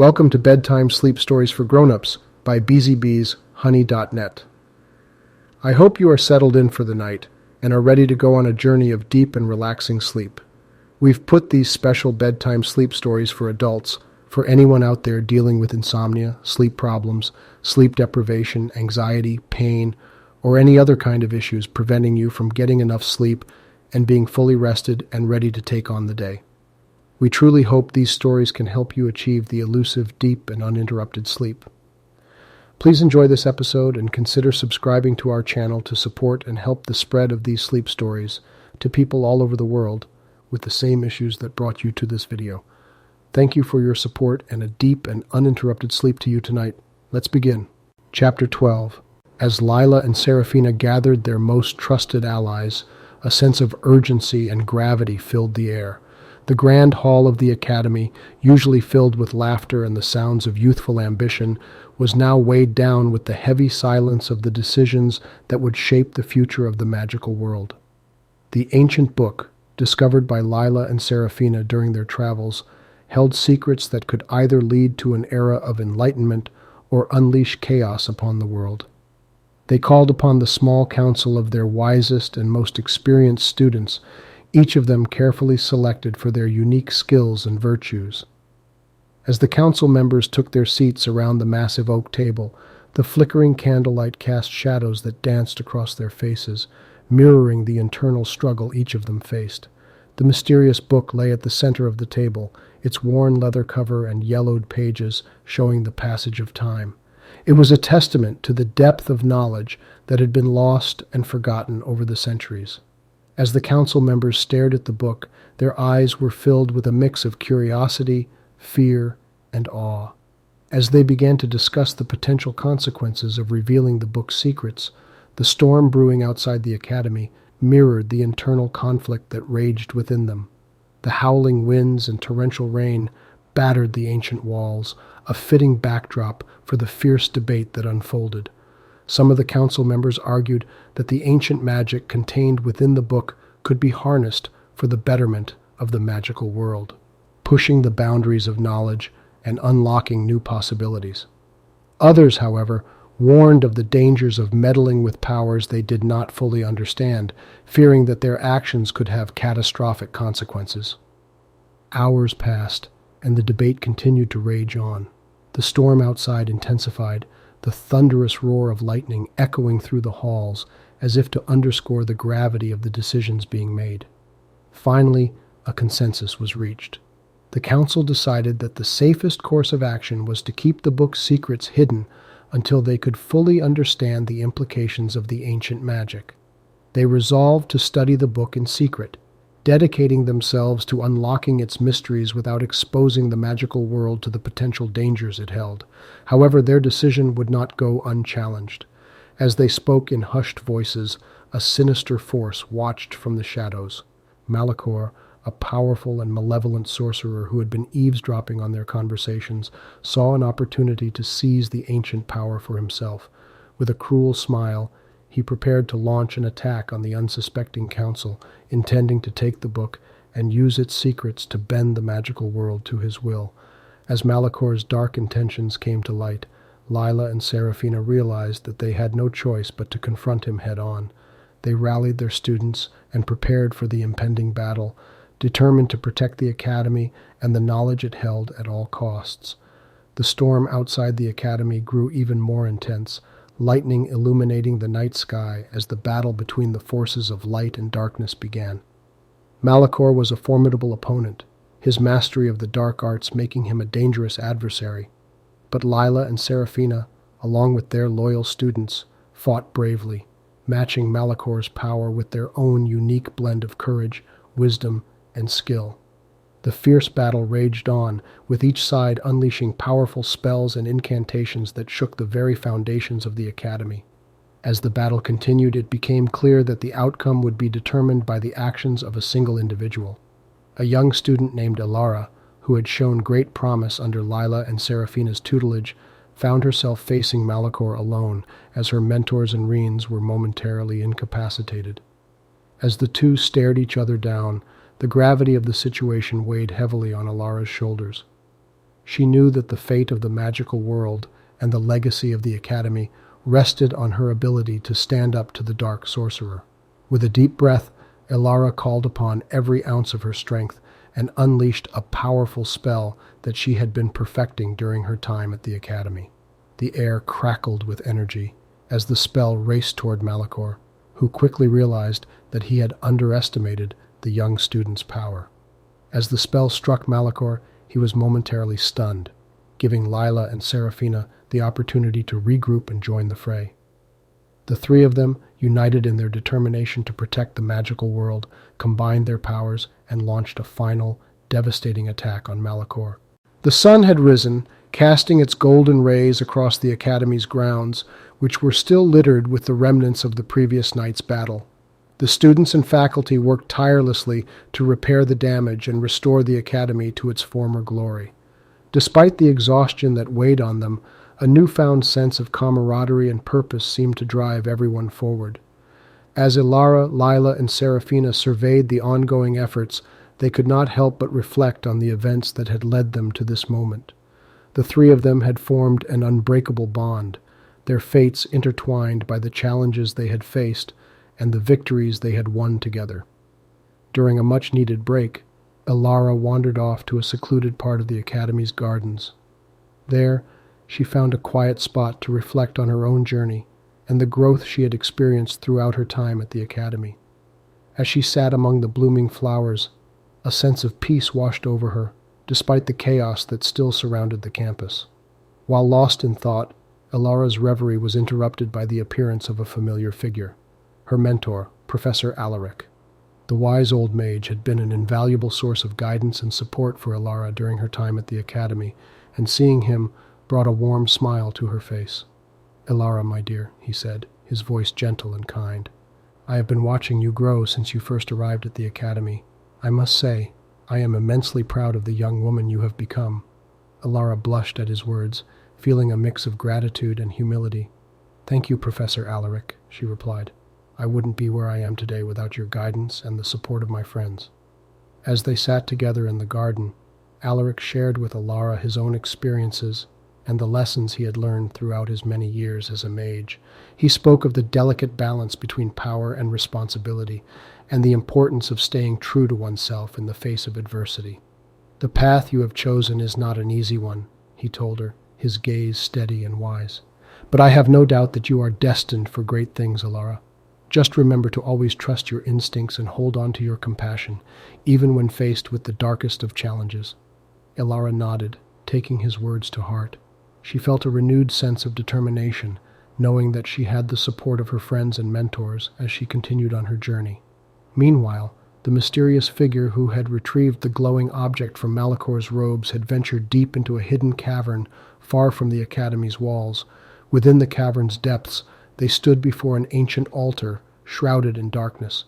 Welcome to Bedtime Sleep Stories for Grown-Ups by BZBeesHoney.net. I hope you are settled in for the night and are ready to go on a journey of deep and relaxing sleep. We've put these special bedtime sleep stories for adults for anyone out there dealing with insomnia, sleep problems, sleep deprivation, anxiety, pain, or any other kind of issues preventing you from getting enough sleep and being fully rested and ready to take on the day. We truly hope these stories can help you achieve the elusive, deep, and uninterrupted sleep. Please enjoy this episode and consider subscribing to our channel to support and help the spread of these sleep stories to people all over the world with the same issues that brought you to this video. Thank you for your support and a deep and uninterrupted sleep to you tonight. Let's begin. Chapter 12. As Lila and Serafina gathered their most trusted allies, a sense of urgency and gravity filled the air. The grand hall of the academy, usually filled with laughter and the sounds of youthful ambition, was now weighed down with the heavy silence of the decisions that would shape the future of the magical world. The ancient book, discovered by Lila and Serafina during their travels, held secrets that could either lead to an era of enlightenment or unleash chaos upon the world. They called upon the small council of their wisest and most experienced students, each of them carefully selected for their unique skills and virtues. As the council members took their seats around the massive oak table, the flickering candlelight cast shadows that danced across their faces, mirroring the internal struggle each of them faced. The mysterious book lay at the center of the table, its worn leather cover and yellowed pages showing the passage of time. It was a testament to the depth of knowledge that had been lost and forgotten over the centuries. As the council members stared at the book, their eyes were filled with a mix of curiosity, fear, and awe. As they began to discuss the potential consequences of revealing the book's secrets, the storm brewing outside the academy mirrored the internal conflict that raged within them. The howling winds and torrential rain battered the ancient walls, a fitting backdrop for the fierce debate that unfolded. Some of the council members argued that the ancient magic contained within the book could be harnessed for the betterment of the magical world, pushing the boundaries of knowledge and unlocking new possibilities. Others, however, warned of the dangers of meddling with powers they did not fully understand, fearing that their actions could have catastrophic consequences. Hours passed, and the debate continued to rage on. The storm outside intensified, the thunderous roar of lightning echoing through the halls as if to underscore the gravity of the decisions being made. Finally, a consensus was reached. The council decided that the safest course of action was to keep the book's secrets hidden until they could fully understand the implications of the ancient magic. They resolved to study the book in secret, dedicating themselves to unlocking its mysteries without exposing the magical world to the potential dangers it held. However, their decision would not go unchallenged. As they spoke in hushed voices, a sinister force watched from the shadows. Malachor, a powerful and malevolent sorcerer who had been eavesdropping on their conversations, saw an opportunity to seize the ancient power for himself. With a cruel smile, he prepared to launch an attack on the unsuspecting council, intending to take the book and use its secrets to bend the magical world to his will. As Malachor's dark intentions came to light, Lila and Serafina realized that they had no choice but to confront him head-on. They rallied their students and prepared for the impending battle, determined to protect the academy and the knowledge it held at all costs. The storm outside the academy grew even more intense, lightning illuminating the night sky as the battle between the forces of light and darkness began. Malachor was a formidable opponent, his mastery of the dark arts making him a dangerous adversary. But Lila and Serafina, along with their loyal students, fought bravely, matching Malachor's power with their own unique blend of courage, wisdom, and skill. The fierce battle raged on, with each side unleashing powerful spells and incantations that shook the very foundations of the academy. As the battle continued, it became clear that the outcome would be determined by the actions of a single individual. A young student named Alara, who had shown great promise under Lila and Serafina's tutelage, found herself facing Malachor alone as her mentors and Reens were momentarily incapacitated. As the two stared each other down, the gravity of the situation weighed heavily on Alara's shoulders. She knew that the fate of the magical world and the legacy of the Academy rested on her ability to stand up to the dark sorcerer. With a deep breath, Elara called upon every ounce of her strength and unleashed a powerful spell that she had been perfecting during her time at the Academy. The air crackled with energy as the spell raced toward Malachor, who quickly realized that he had underestimated the young student's power. As the spell struck Malachor, he was momentarily stunned, giving Lila and Seraphina the opportunity to regroup and join the fray. The three of them, united in their determination to protect the magical world, combined their powers and launched a final, devastating attack on Malachor. The sun had risen, casting its golden rays across the Academy's grounds, which were still littered with the remnants of the previous night's battle. The students and faculty worked tirelessly to repair the damage and restore the Academy to its former glory. Despite the exhaustion that weighed on them, a newfound sense of camaraderie and purpose seemed to drive everyone forward. As Elara, Lila, and Seraphina surveyed the ongoing efforts, they could not help but reflect on the events that had led them to this moment. The three of them had formed an unbreakable bond, their fates intertwined by the challenges they had faced and the victories they had won together. During a much-needed break, Elara wandered off to a secluded part of the Academy's gardens. There, she found a quiet spot to reflect on her own journey and the growth she had experienced throughout her time at the Academy. As she sat among the blooming flowers, a sense of peace washed over her, despite the chaos that still surrounded the campus. While lost in thought, Elara's reverie was interrupted by the appearance of a familiar figure, her mentor, Professor Alaric. The wise old mage had been an invaluable source of guidance and support for Elara during her time at the Academy, and seeing him brought a warm smile to her face. "Elara, my dear," he said, his voice gentle and kind. "I have been watching you grow since you first arrived at the Academy. I must say, I am immensely proud of the young woman you have become." Elara blushed at his words, feeling a mix of gratitude and humility. "Thank you, Professor Alaric," she replied. "I wouldn't be where I am today without your guidance and the support of my friends." As they sat together in the garden, Alaric shared with Elara his own experiences and the lessons he had learned throughout his many years as a mage. He spoke of the delicate balance between power and responsibility, and the importance of staying true to oneself in the face of adversity. "The path you have chosen is not an easy one," he told her, his gaze steady and wise. "But I have no doubt that you are destined for great things, Elara. Just remember to always trust your instincts and hold on to your compassion, even when faced with the darkest of challenges." Elara nodded, taking his words to heart. She felt a renewed sense of determination, knowing that she had the support of her friends and mentors as she continued on her journey. Meanwhile, the mysterious figure who had retrieved the glowing object from Malachor's robes had ventured deep into a hidden cavern far from the Academy's walls. Within the cavern's depths, they stood before an ancient altar, shrouded in darkness.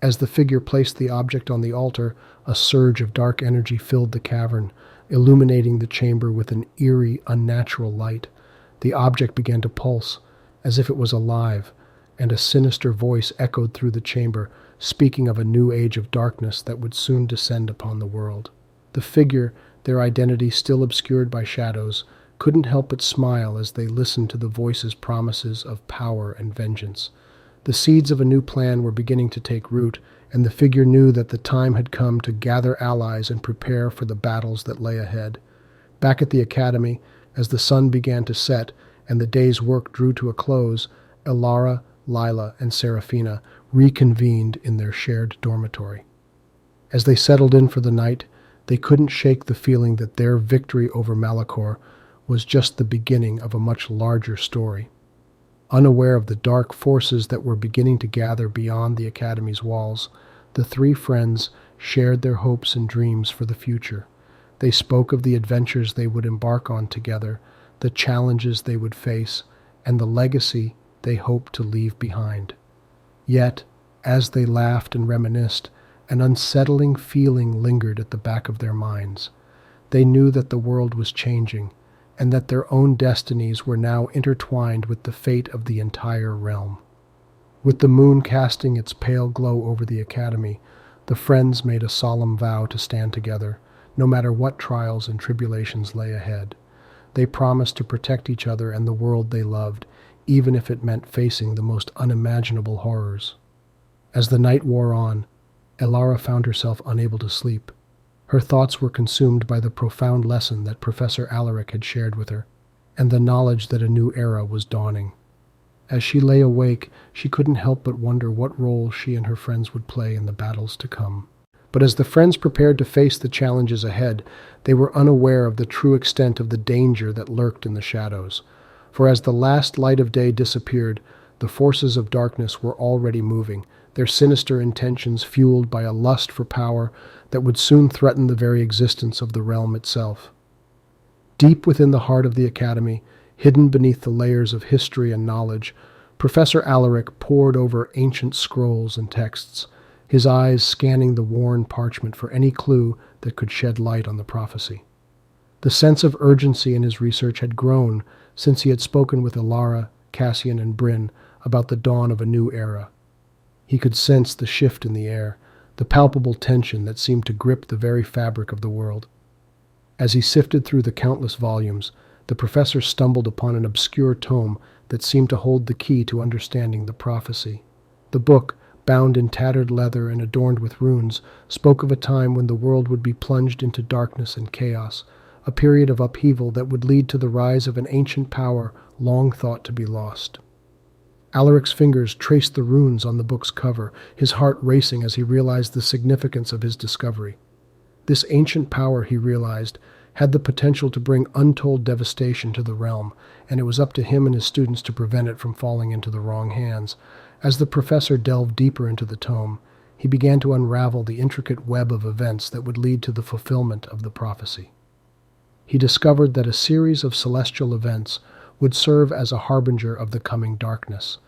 As the figure placed the object on the altar, a surge of dark energy filled the cavern, illuminating the chamber with an eerie, unnatural light. The object began to pulse, as if it was alive, and a sinister voice echoed through the chamber, speaking of a new age of darkness that would soon descend upon the world. The figure, their identity still obscured by shadows, couldn't help but smile as they listened to the voice's promises of power and vengeance. The seeds of a new plan were beginning to take root, and the figure knew that the time had come to gather allies and prepare for the battles that lay ahead. Back at the Academy, as the sun began to set and the day's work drew to a close, Elara, Lila, and Seraphina reconvened in their shared dormitory. As they settled in for the night, they couldn't shake the feeling that their victory over Malachor was just the beginning of a much larger story. Unaware of the dark forces that were beginning to gather beyond the Academy's walls, the three friends shared their hopes and dreams for the future. They spoke of the adventures they would embark on together, the challenges they would face, and the legacy they hoped to leave behind. Yet, as they laughed and reminisced, an unsettling feeling lingered at the back of their minds. They knew that the world was changing, and that their own destinies were now intertwined with the fate of the entire realm. With the moon casting its pale glow over the Academy, the friends made a solemn vow to stand together, no matter what trials and tribulations lay ahead. They promised to protect each other and the world they loved, even if it meant facing the most unimaginable horrors. As the night wore on, Elara found herself unable to sleep. Her thoughts were consumed by the profound lesson that Professor Alaric had shared with her, and the knowledge that a new era was dawning. As she lay awake, she couldn't help but wonder what role she and her friends would play in the battles to come. But as the friends prepared to face the challenges ahead, they were unaware of the true extent of the danger that lurked in the shadows. For as the last light of day disappeared, the forces of darkness were already moving, their sinister intentions fueled by a lust for power that would soon threaten the very existence of the realm itself. Deep within the heart of the academy, hidden beneath the layers of history and knowledge, Professor Alaric pored over ancient scrolls and texts, his eyes scanning the worn parchment for any clue that could shed light on the prophecy. The sense of urgency in his research had grown since he had spoken with Elara, Cassian, and Bryn about the dawn of a new era. He could sense the shift in the air, the palpable tension that seemed to grip the very fabric of the world. As he sifted through the countless volumes, the professor stumbled upon an obscure tome that seemed to hold the key to understanding the prophecy. The book, bound in tattered leather and adorned with runes, spoke of a time when the world would be plunged into darkness and chaos, a period of upheaval that would lead to the rise of an ancient power long thought to be lost. Alaric's fingers traced the runes on the book's cover, his heart racing as he realized the significance of his discovery. This ancient power, he realized, had the potential to bring untold devastation to the realm, and it was up to him and his students to prevent it from falling into the wrong hands. As the professor delved deeper into the tome, he began to unravel the intricate web of events that would lead to the fulfillment of the prophecy. He discovered that a series of celestial events would serve as a harbinger of the coming darkness,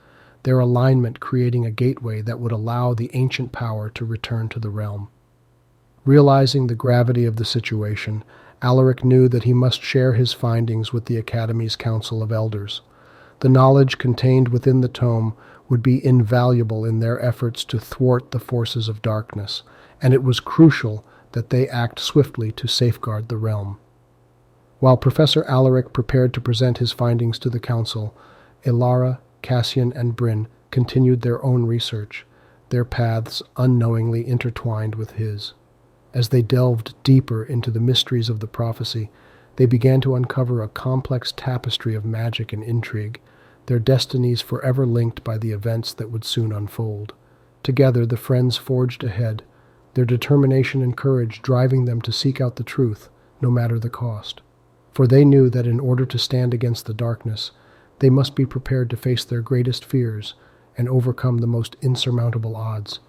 their alignment creating a gateway that would allow the ancient power to return to the realm. Realizing the gravity of the situation, Alaric knew that he must share his findings with the Academy's Council of Elders. The knowledge contained within the tome would be invaluable in their efforts to thwart the forces of darkness, and it was crucial that they act swiftly to safeguard the realm. While Professor Alaric prepared to present his findings to the council, Elara, Cassian, and Bryn continued their own research, their paths unknowingly intertwined with his. As they delved deeper into the mysteries of the prophecy, they began to uncover a complex tapestry of magic and intrigue, their destinies forever linked by the events that would soon unfold. Together, the friends forged ahead, their determination and courage driving them to seek out the truth, no matter the cost. For they knew that in order to stand against the darkness, they must be prepared to face their greatest fears and overcome the most insurmountable odds.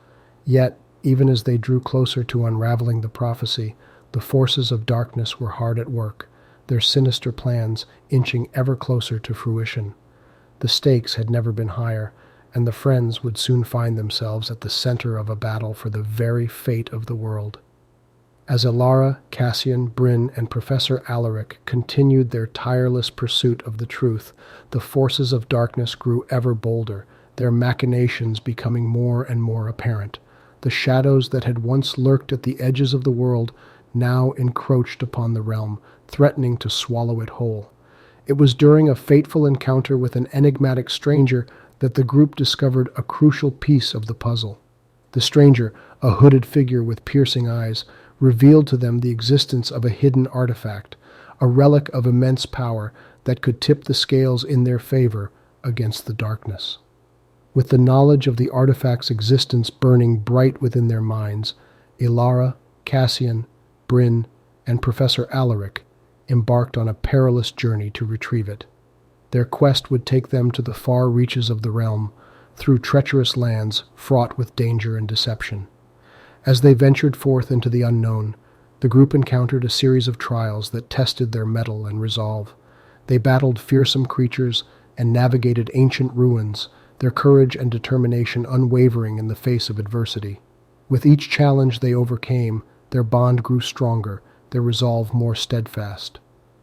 Yet, even as they drew closer to unraveling the prophecy, the forces of darkness were hard at work, their sinister plans inching ever closer to fruition. The stakes had never been higher, and the friends would soon find themselves at the center of a battle for the very fate of the world. As Elara, Cassian, Bryn, and Professor Alaric continued their tireless pursuit of the truth, the forces of darkness grew ever bolder, their machinations becoming more and more apparent. The shadows that had once lurked at the edges of the world now encroached upon the realm, threatening to swallow it whole. It was during a fateful encounter with an enigmatic stranger that the group discovered a crucial piece of the puzzle. The stranger, a hooded figure with piercing eyes, revealed to them the existence of a hidden artifact, a relic of immense power that could tip the scales in their favor against the darkness. With the knowledge of the artifact's existence burning bright within their minds, Elara, Cassian, Bryn, and Professor Alaric embarked on a perilous journey to retrieve it. Their quest would take them to the far reaches of the realm, through treacherous lands fraught with danger and deception. As they ventured forth into the unknown, the group encountered a series of trials that tested their mettle and resolve. They battled fearsome creatures and navigated ancient ruins, their courage and determination unwavering in the face of adversity. With each challenge they overcame, their bond grew stronger, their resolve more steadfast.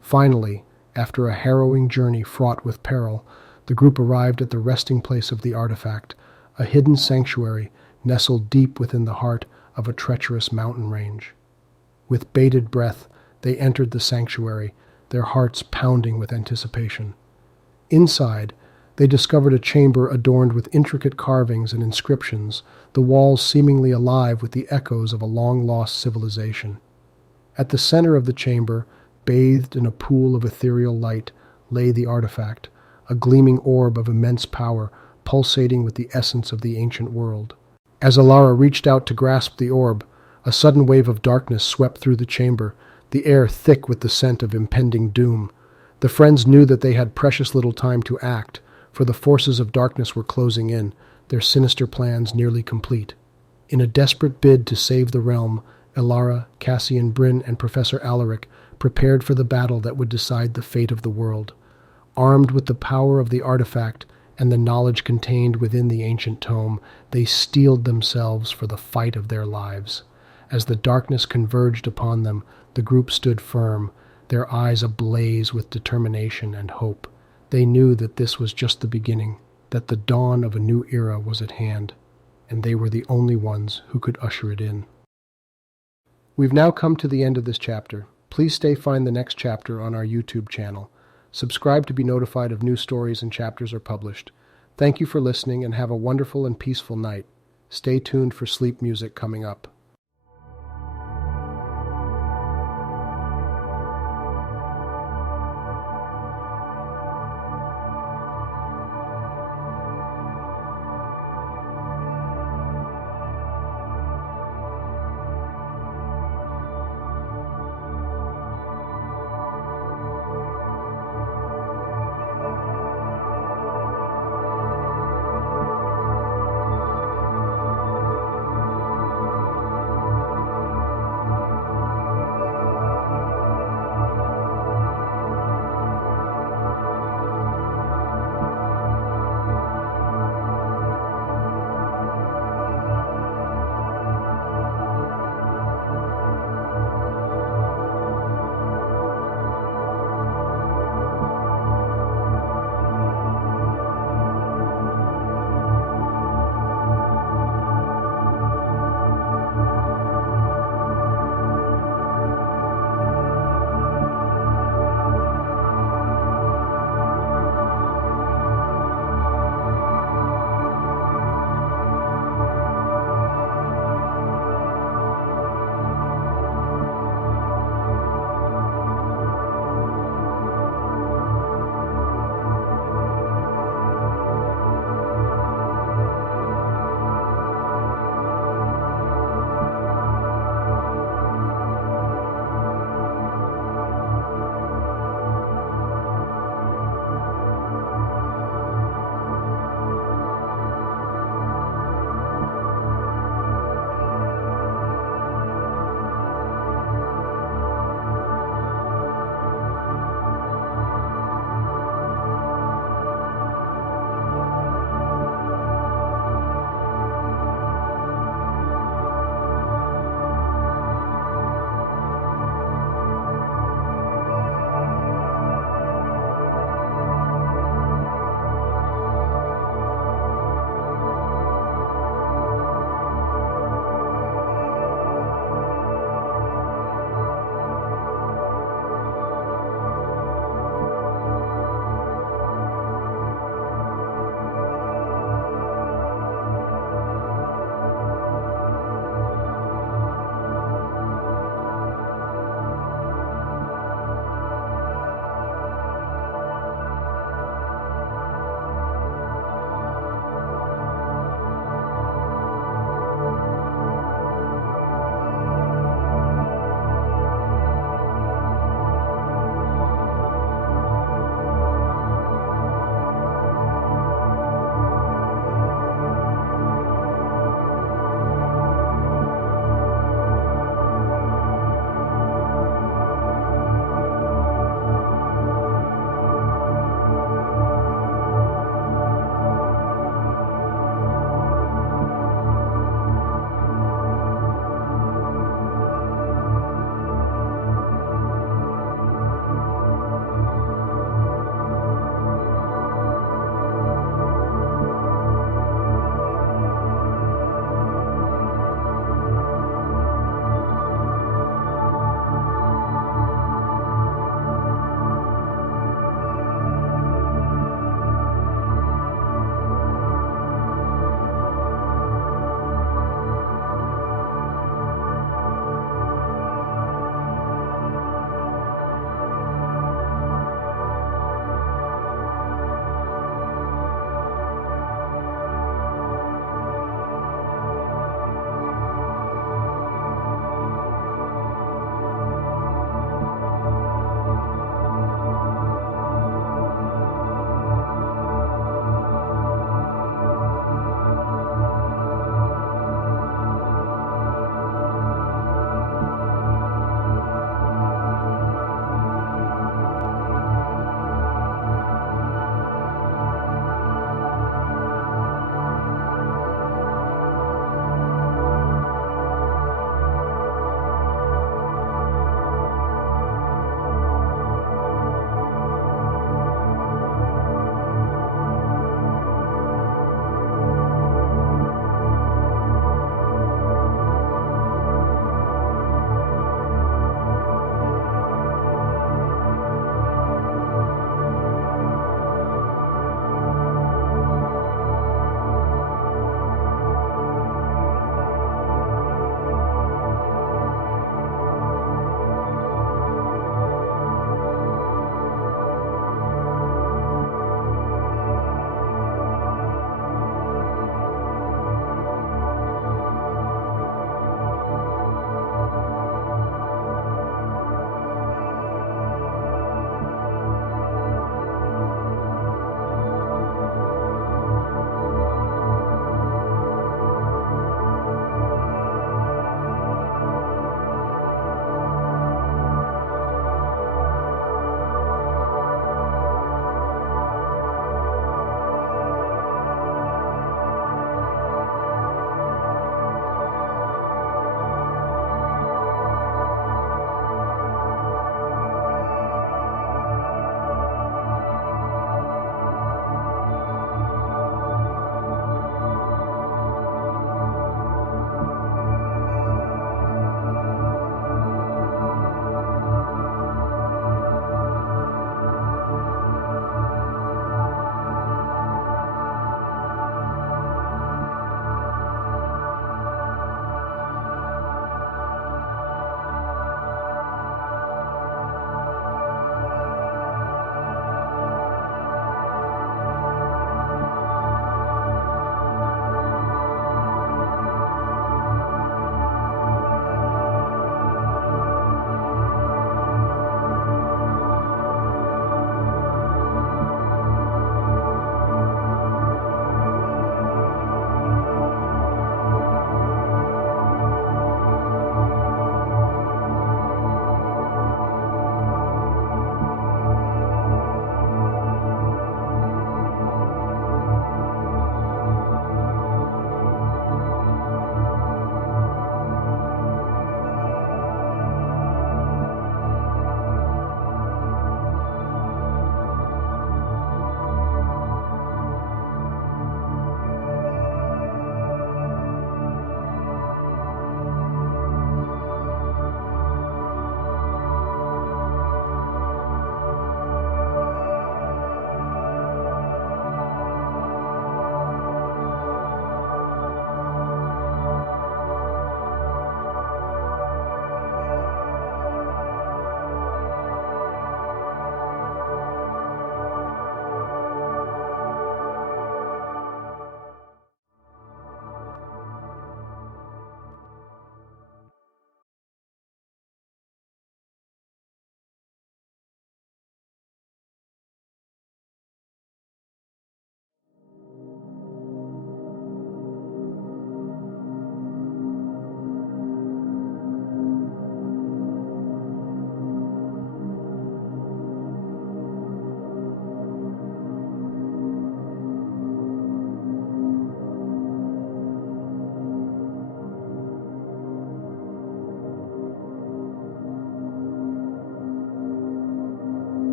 Finally, after a harrowing journey fraught with peril, the group arrived at the resting place of the artifact, a hidden sanctuary nestled deep within the heart of a treacherous mountain range. With bated breath, they entered the sanctuary, their hearts pounding with anticipation. Inside, they discovered a chamber adorned with intricate carvings and inscriptions, the walls seemingly alive with the echoes of a long-lost civilization. At the center of the chamber, bathed in a pool of ethereal light, lay the artifact, a gleaming orb of immense power, pulsating with the essence of the ancient world. As Alara reached out to grasp the orb, a sudden wave of darkness swept through the chamber, the air thick with the scent of impending doom. The friends knew that they had precious little time to act, for the forces of darkness were closing in, their sinister plans nearly complete. In a desperate bid to save the realm, Elara, Cassian Bryn, and Professor Alaric prepared for the battle that would decide the fate of the world. Armed with the power of the artifact and the knowledge contained within the ancient tome, they steeled themselves for the fight of their lives. As the darkness converged upon them, the group stood firm, their eyes ablaze with determination and hope. They knew that this was just the beginning, that the dawn of a new era was at hand, and they were the only ones who could usher it in. We've now come to the end of this chapter. Please find the next chapter on our YouTube channel. Subscribe to be notified of new stories and chapters are published. Thank you for listening and have a wonderful and peaceful night. Stay tuned for sleep music coming up.